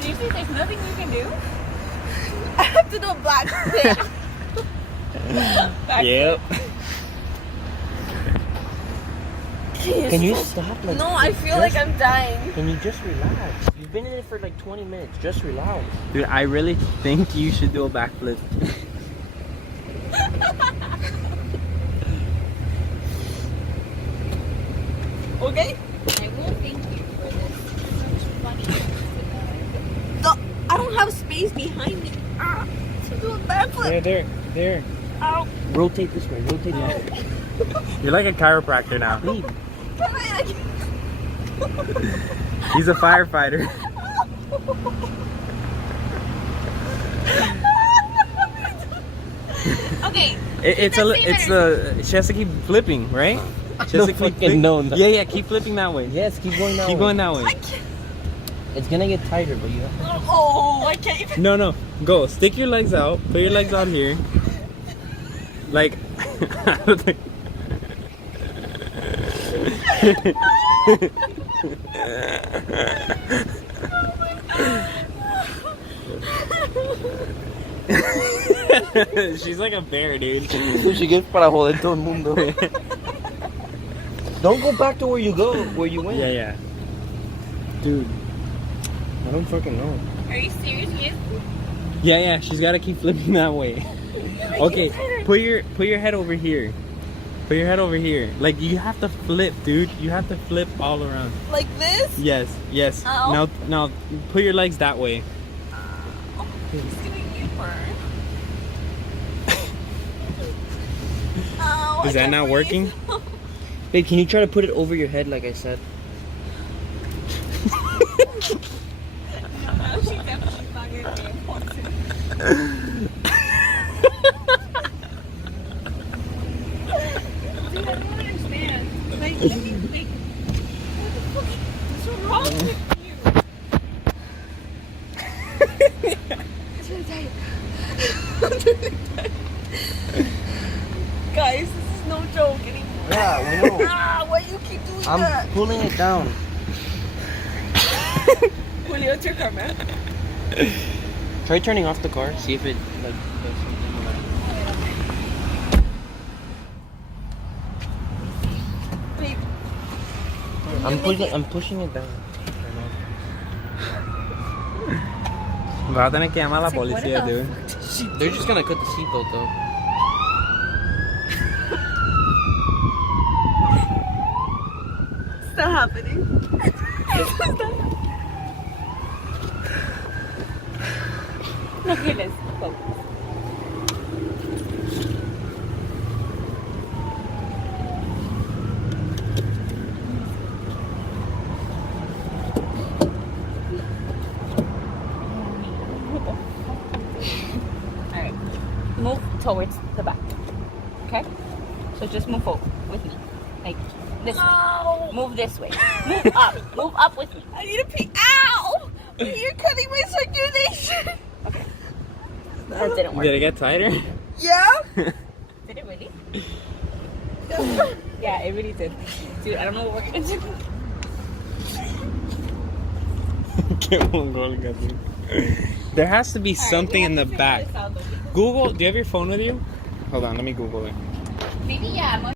Seriously, there's nothing you can do? I have to do a black flip. Yep. Can you stop? Like, no, I feel like I'm dying. Can you just relax? You've been in it for like 20 minutes. Just relax. Dude, I really think you should do a backflip. Okay? I will thank you for this. Such funny. No, I don't have space behind me to do a backflip. There. Ow. Rotate this way. Rotate that way. You're like a chiropractor now. Babe, He's a firefighter. Okay. She has to keep flipping, right? She has to keep flipping. no. Yeah, keep flipping that way. Yes, keep going that way. Keep going that way. I can't. It's gonna get tighter, but you have to. Oh, I can't even. No. Go. Stick your legs out. Put your legs out here. Like. She's like a bear, dude. She gets para joder todo el mundo. Don't go back to where you went. Yeah. Dude. I don't fucking know. Are you serious? Yes. Yeah, she's gotta keep flipping that way. Okay, put your head over here. Put your head over here. Like, you have to flip, dude. You have to flip all around. Like this? Yes. Ow. Now put your legs that way. Oh, it's gonna get burned. Ow, Is that not working? Babe, can you try to put it over your head like I said? No, she's definitely not gonna be important. Dude, I don't understand. Like, let me think. What the fuck is wrong with you? It's really tight. Guys, this is no joke anymore. Yeah, we know. Why you keep doing I'm that? pulling it down. Julio, it's your car, man. Try turning off the car. See if it like does something with Babe, that. I'm pushing it down. Va a tener que llamar a la policía, dude. They're just gonna cut the seatbelt though. it's not happening. Okay, let's focus. Alright, move towards the back. Okay? So just move forward with me. Like this way. Move this way. Move up. Move up with me. I need to pee. Ow! You're cutting my circulation. Okay. That didn't work. Did it get tighter? Yeah? Did it really? Yeah, it really did. Dude, I don't know what we're gonna do. Qué mongol, dude. There has to be something in the back. Google, do you have your phone with you? Hold on, let me Google it. Maybe, yeah.